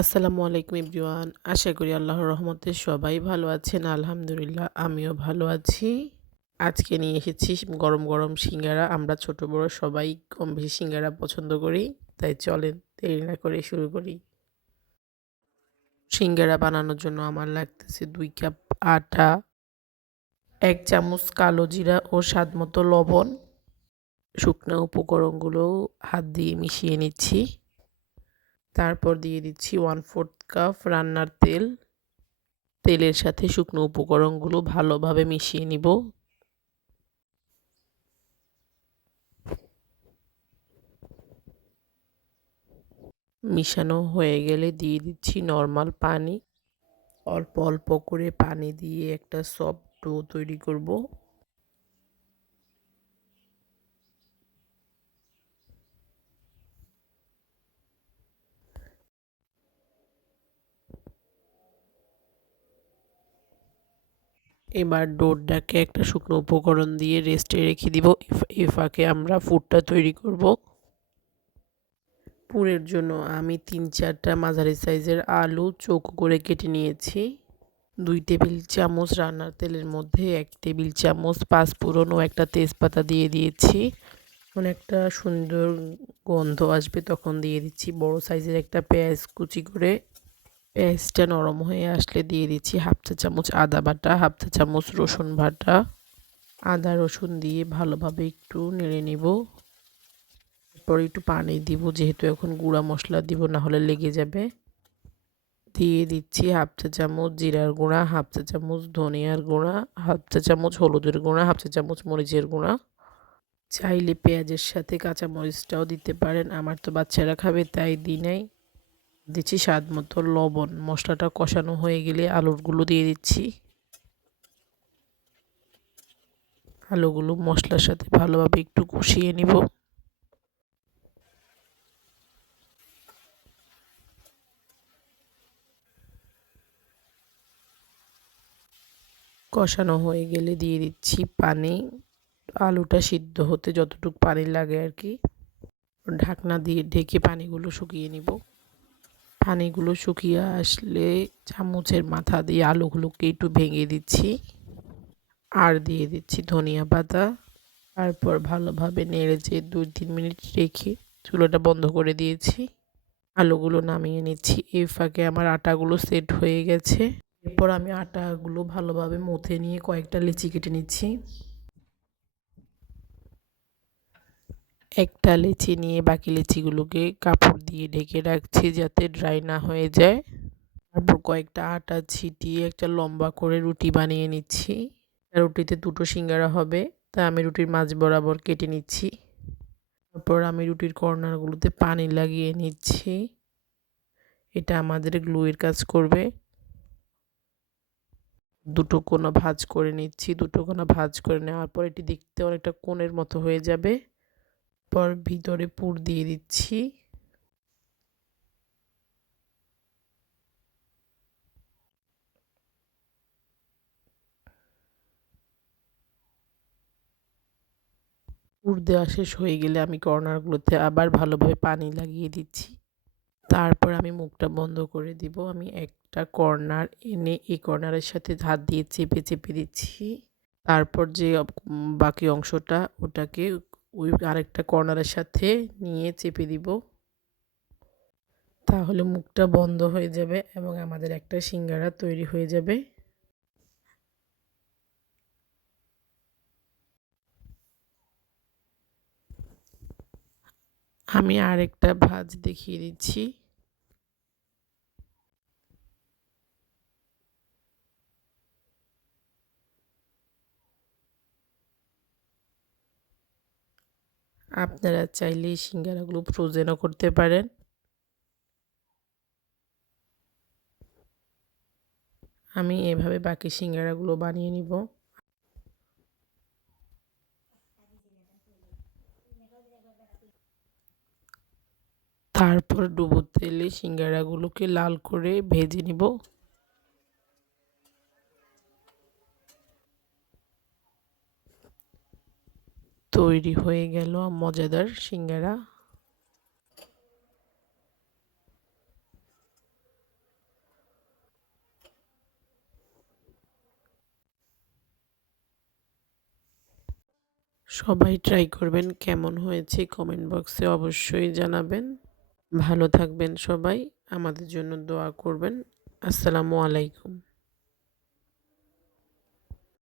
আসসালামু আলাইকুম এভরিওয়ান। আশা করি আল্লাহর রহমতে সবাই ভালো আছেন। আলহামদুলিল্লাহ আমিও ভালো আছি। আজকে নিয়ে এসেছি গরম, গরম সিঙ্গারা। আমরা ছোট বড় সবাই কম বেশি সিঙ্গারা পছন্দ করি। তাই চলেন দেরি না করে শুরু করি। সিঙ্গারা বানানোর জন্য আমার লাগতেছে ২ কাপ আটা, ১ চামচ কালো জিরা ও স্বাদমতো লবণ। শুকনো উপকরণগুলো হাত দিয়ে মিশিয়ে নিচ্ছি। তারপর দিয়ে দিচ্ছি 1/4 কাপ রান্নার তেল। তেলের সাথে শুকনো উপকরণগুলো ভালোভাবে মিশিয়ে নিব। মিশানো হয়ে গেলে দিয়ে দিচ্ছি নরমাল পানি। অল্প অল্প করে পানি দিয়ে একটা সফট ডো তৈরি করব। এবার ডোটাকে একটা শুকনো উপকরণ দিয়ে রেস্টে রেখে দিব। এ ফাঁকে আমরা পুরটা তৈরি করব। পুরের জন্য আমি ৩-৪টা মাঝারি সাইজের আলু চৌকো করে কেটে নিয়েছি। ২ টেবিল চামচ রান্নার তেলের মধ্যে ১ টেবিল চামচ পাঁচফোড়ন ও একটা তেজপাতা দিয়ে দিয়েছি। যখন একটা সুন্দর গন্ধ আসবে তখন দিয়ে দিচ্ছি বড় সাইজের একটা পেঁয়াজ কুচি করে। পেঁয়াজটা নরম হয়ে আসলে দিয়ে দিচ্ছি 1/2 চা চামচ আদা বাটা, 1/2 চা চামচ রসুন বাটা। আদা রসুন দিয়ে ভালোভাবে একটু নেড়ে নিব। এরপর একটু পানি দিব, যেহেতু এখন গুঁড়া মশলা দিব, না হলে লেগে যাবে। দিয়ে দিচ্ছি 1/2 চা চামচ জিরার গুঁড়া, 1/2 চা চামচ ধনিয়ার গুঁড়া, 1/2 চা চামচ হলুদের গুঁড়া, 1/2 চা চামচ মরিচের গুঁড়া। চাইলে পেঁয়াজের সাথে কাঁচা মরিচটাও দিতে পারেন। আমার তো বাচ্চারা খাবে তাই দিই নাই। দিচ্ছি স্বাদ মতো লবণ। মশলাটা কষানো হয়ে গেলে আলুগুলো দিয়ে দিচ্ছি। আলুগুলো মশলার সাথে ভালোভাবে একটু কষিয়ে নিব। কষানো হয়ে গেলে দিয়ে দিচ্ছি পানি। আলুটা সিদ্ধ হতে যতটুকু পানি লাগে আর কি। ঢাকনা দিয়ে ঢেকে পানিগুলো শুকিয়ে নিব। পানিগুলো শুকিয়ে আসলে চামচের মাথা দিয়ে আলুগুলোকে একটু ভেঙে দিচ্ছি। আর দিয়ে দিচ্ছি ধনিয়া পাতা। তারপর ভালোভাবে নেড়েচেড়ে ২-৩ মিনিট রেখে চুলাটা বন্ধ করে দিয়েছি। আলুগুলো নামিয়ে নিচ্ছি। এই ফাঁকে আমার আটাগুলো সেট হয়ে গেছে। এরপর আমি আটাগুলো ভালোভাবে মথে নিয়ে কয়েকটা লিচি কেটে নিচ্ছি। একটা লিচি নিয়ে বাকি লিচিগুলোকে কাপড় দিয়ে ঢেকে রাখছি যাতে ড্রাই না হয়ে যায়। তারপর কয়েকটা আটা ছিটিয়ে একটা লম্বা করে রুটি বানিয়ে নিচ্ছি। রুটিতে ২টো সিঙ্গারা হবে, তাই আমি রুটির মাঝ বরাবর কেটে নিচ্ছি। তারপর আমি রুটির কর্নারগুলোতে পানি লাগিয়ে নিচ্ছি। এটা আমাদের গ্লুয়ের কাজ করবে। ২টো কোণা ভাঁজ করে নিচ্ছি। ২টো কোণা ভাঁজ করে নেওয়ার পর এটি দেখতে অনেকটা কোণের মতো হয়ে যাবে। পর ভিতরে পুর দিয়ে দিচ্ছি। পুর দেওয়া শেষ হয়ে গেলে আমি কর্নারগুলোতে আবার ভালোভাবে পানি লাগিয়ে দিচ্ছি। তারপর আমি মুখটা বন্ধ করে দিব। আমি একটা কর্নার এনে এই কর্নারের সাথে হাত দিয়ে চেপে চেপে দিচ্ছি। তারপর যে বাকি অংশটা ওটাকে ওই আরেকটা কর্নারের সাথে নিয়ে চেপে দিব। তাহলে মুখটা বন্ধ হয়ে যাবে এবং আমাদের একটা সিঙ্গারা তৈরি হয়ে যাবে। আমি আরেকটা ভাঁজ দেখিয়ে দিচ্ছি। আপনারা চাইলে এই সিঙ্গারাগুলো ফ্রোজেনও করতে পারেন। আমি এভাবে বাকি সিঙ্গারাগুলো বানিয়ে নিব। তারপর ডুবো তেলে সিঙ্গারাগুলোকে লাল করে ভেজে নিব। তৈরি হয়ে গেল মজাদার সিঙ্গারা। সবাই ট্রাই করবেন, কেমন হয়েছে কমেন্ট বক্সে অবশ্যই জানাবেন। ভালো থাকবেন সবাই, আমাদের জন্য দোয়া করবেন। আসসালামু আলাইকুম।